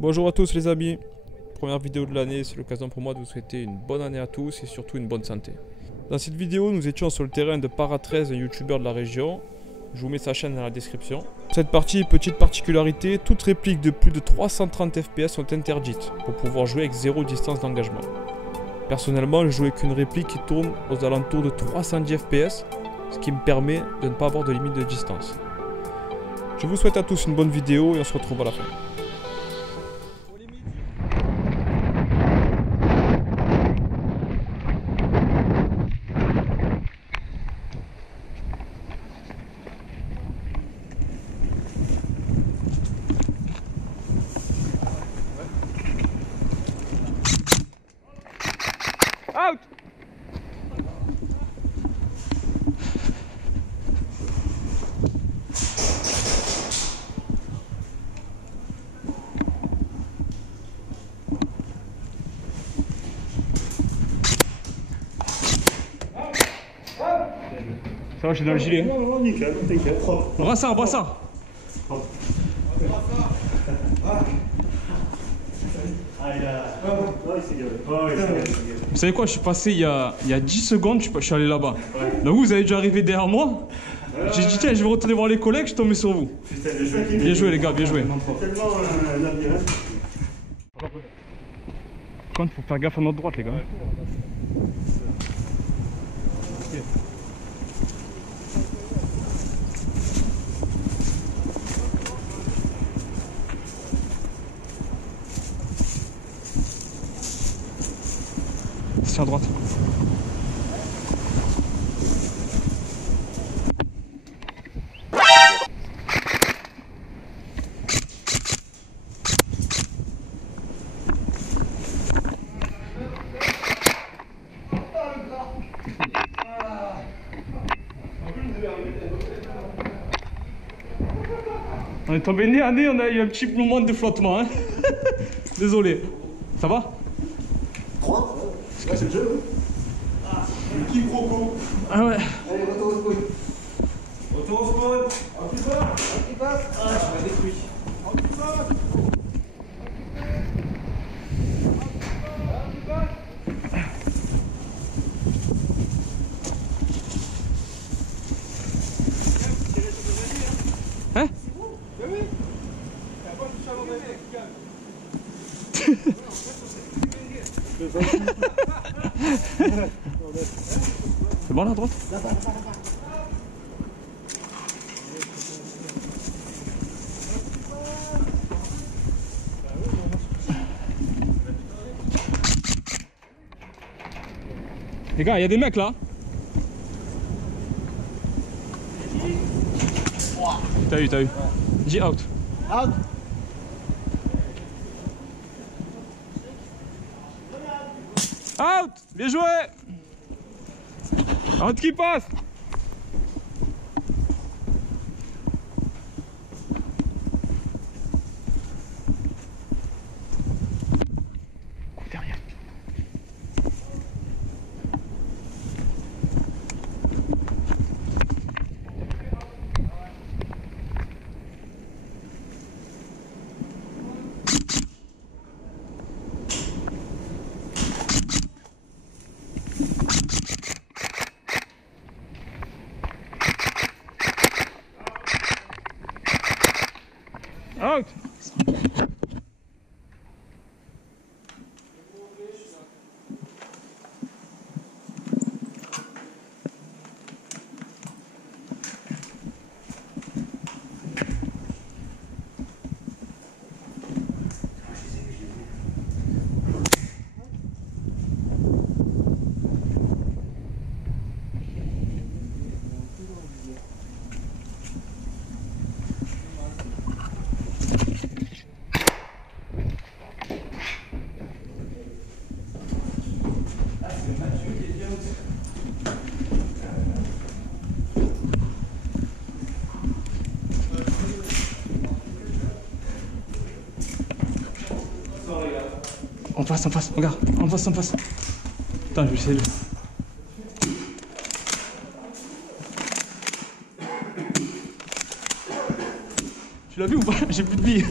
Bonjour à tous les amis, première vidéo de l'année, c'est l'occasion pour moi de vous souhaiter une bonne année à tous et surtout une bonne santé. Dans cette vidéo, nous étions sur le terrain de Para13, un youtubeur de la région. Je vous mets sa chaîne dans la description. Cette partie, petite particularité, toutes répliques de plus de 330 fps sont interdites pour pouvoir jouer avec zéro distance d'engagement. Personnellement, je joue avec une réplique qui tourne aux alentours de 310 fps, ce qui me permet de ne pas avoir de limite de distance. Je vous souhaite à tous une bonne vidéo et on se retrouve à la fin. Out! Ça va, je suis dans le gilet. Non, non, nickel, nickel, propre. Brassard, brassard. Ah, il s'est garé. Vous savez quoi, je suis passé il y a 10 secondes, je suis allé là-bas. Donc vous avez déjà arrivé derrière moi. J'ai dit tiens, je vais retourner voir les collègues, je suis tombé sur vous. Bien joué les gars, bien joué. C'est tellement un labyrinthe. Par contre, faut faire gaffe à notre droite les gars. C'est à droite. On est tombé nez à nez, on a eu un petit moment de flottement. Hein. Désolé. Ça va? 3 c'est le jeu. Le quiproquo. Ah ouais. Allez, retour au spawn. Retour au spawn. Un qui passe. Ah, je m'ai détruit. Un qui passe. Hein? C'est bon là à droite? Les gars, il y a des mecs là. T'as eu, t'as eu. Dis out. Out. Out! Bien joué! Out qui passe! Coup derrière. Out! En face, regarde, en face. Attends, je vais essayer de... Tu l'as vu ou pas? J'ai plus de billes.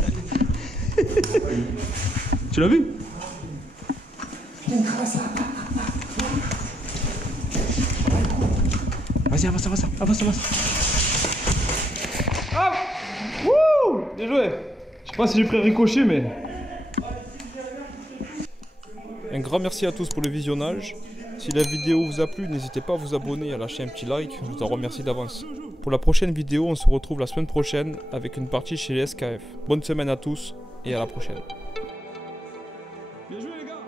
Tu l'as vu? Vas-y, avance, avance, avance, avance. Ah! Wouh! Bien joué! Je sais pas si j'ai pris un ricochet, mais... Un grand merci à tous pour le visionnage. Si la vidéo vous a plu, n'hésitez pas à vous abonner et à lâcher un petit like. Je vous en remercie d'avance. Pour la prochaine vidéo, on se retrouve la semaine prochaine avec une partie chez les SKF. Bonne semaine à tous et à la prochaine. Bien joué les gars!